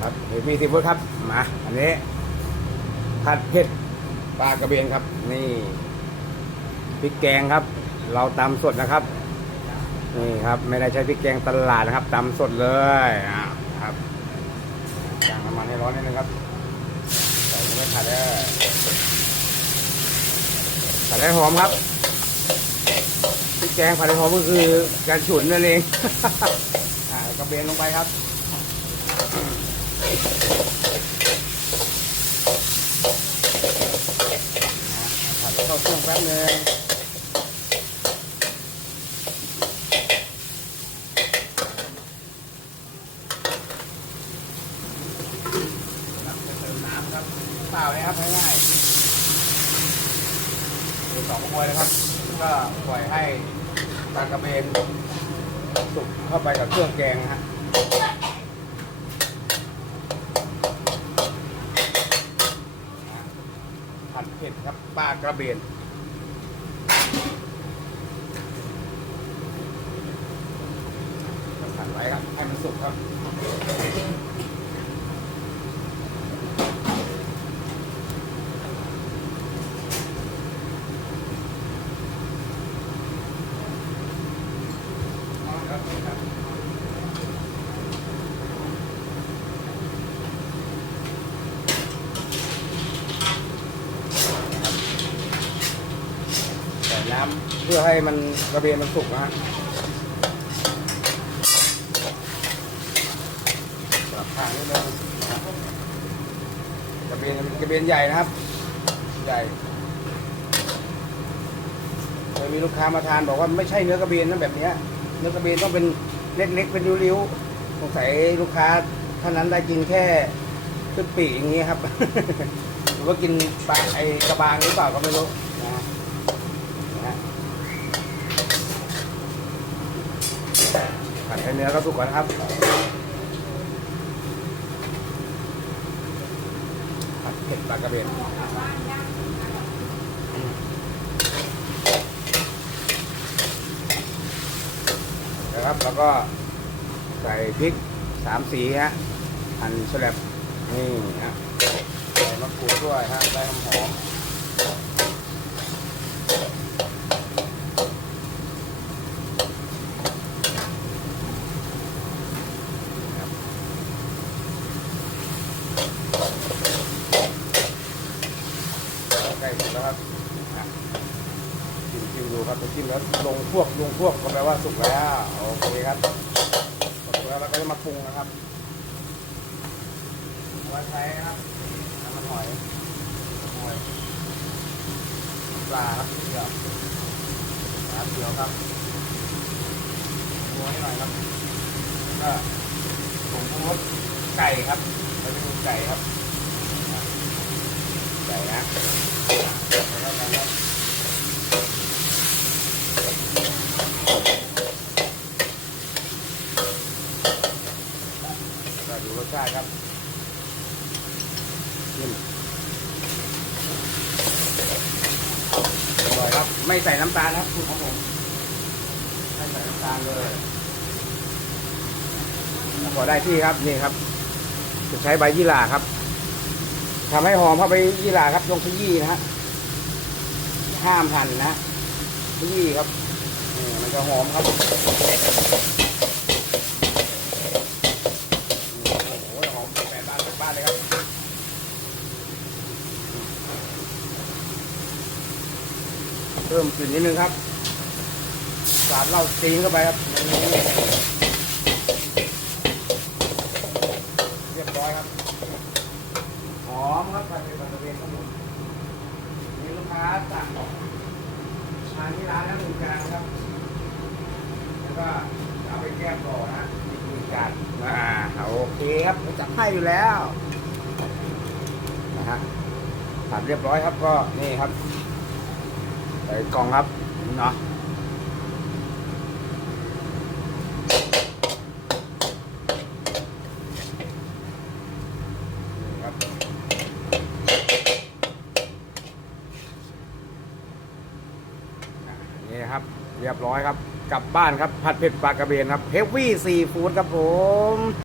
ครับเฮฟวี่ซีฟู้ดครับมาอันนี้ผัดเผ็ดปลากระเบนครับ นี่พริกแกงครับ เราตำสดนะครับ นี่ครับ ไม่ได้ใช้พริกแกงตลาดนะครับตำสดเลยอ่าครับย่างน้ำมันให้ร้อนนิดนึงครับใส่ลงไปผัดเลยผัดให้หอมครับพริกแกงผัดให้หอมก็คือการฉุนนั่นเองอ่ากระเบนลงไปครับ เข้าเครื่องแป๊บนึงรับเติมน้ำครับเปล่าเลยครับง่ายๆเป็นสองขวดนะครับ ก็ปล่อยให้ปลากระเบนสุกเข้าไปกับเครื่องแกงนะฮะ ผัดเผ็ด ครับปลากระเบนผัดไว้ครับให้มันสุกครับ ใส่น้ำเพื่อให้มันกระเบนมันสุกนะฮะเบทางนิดนึงกระเบนกระเบนใหญ่นะครับ ใหญ่เคยมีลูกค้ามาทานบอกว่าไม่ใช่เนื้อกระเบนนะแบบนี้เนื้อกระเบนต้องเป็นเล็กๆเป็นริ้วๆสงสัยลูกค้าท่านนั้นได้กินแค่ขึ้นปีอย่างนี้ครับ หรือว่ากินปลาไอกระบางหรือเปล่าก็ไม่รู้นะ นะฮะ ผัดให้เนื้อก็สุกก่อนครับ ผัดเผ็ดปลากระเบนนะครับ แล้วก็ใส่พริกสามสีฮะหั่นสลับนี่ฮะใส่มะกรูดด้วยฮะได้หอม ๆใกล้เสร็จแล้วครับจิ้มจิ้มดูครับจิ้มแล้วลงพวกลงพวกก็แปลว่าสุกแล้วโอเคครับสุกแล้วเราก็จะมาปรุงนะครับเอาไว้ใช้ครับน้ำมันหอยหอยปลาครับเดียวปลาเดียวครับตัวให้หน่อยครับแล้วก็ผงชูรสไก่ครับเราจะมีไก่ครับ ไก่นะแล้วก็นะครับก็ดูรสชาติครับชิมอร่อยครับ ไม่ใส่น้ำตาลครับคุณของผมไม่ใส่น้ำตาลเลยพอได้ที่ครับนี่ครับ จะใช้ใบยี่หร่าครับ ทำให้หอมเข้าไปยี่หร่าครับลงขยี้นะฮะห้ามหั่นนะขยี้ครับนี่มันจะหอมครับเพิ่มกลิ่นนิดนึงครับ สาดเหล้าจีนเข้าไปครับนี่เรียบร้อยครับ หอมครับไปเป็นบริเวณครับผมมีลูกค้าสั่งทานที่ร้านแล้วหนึ่ งจานครับแล้วก็เอาไปแก้มต่อนะมีกหนึ่งจานอ่าโอเคครับผมจัดให้อยู่แล้วนะฮะผัดเรียบร้อยครับก็นี่ครับใส่กล่องครับเนาะ นี่ครับ เรียบร้อยครับ กลับบ้านครับ ผัดเผ็ดปลากระเบนครับเฮฟวี่ซีฟู้ดครับผม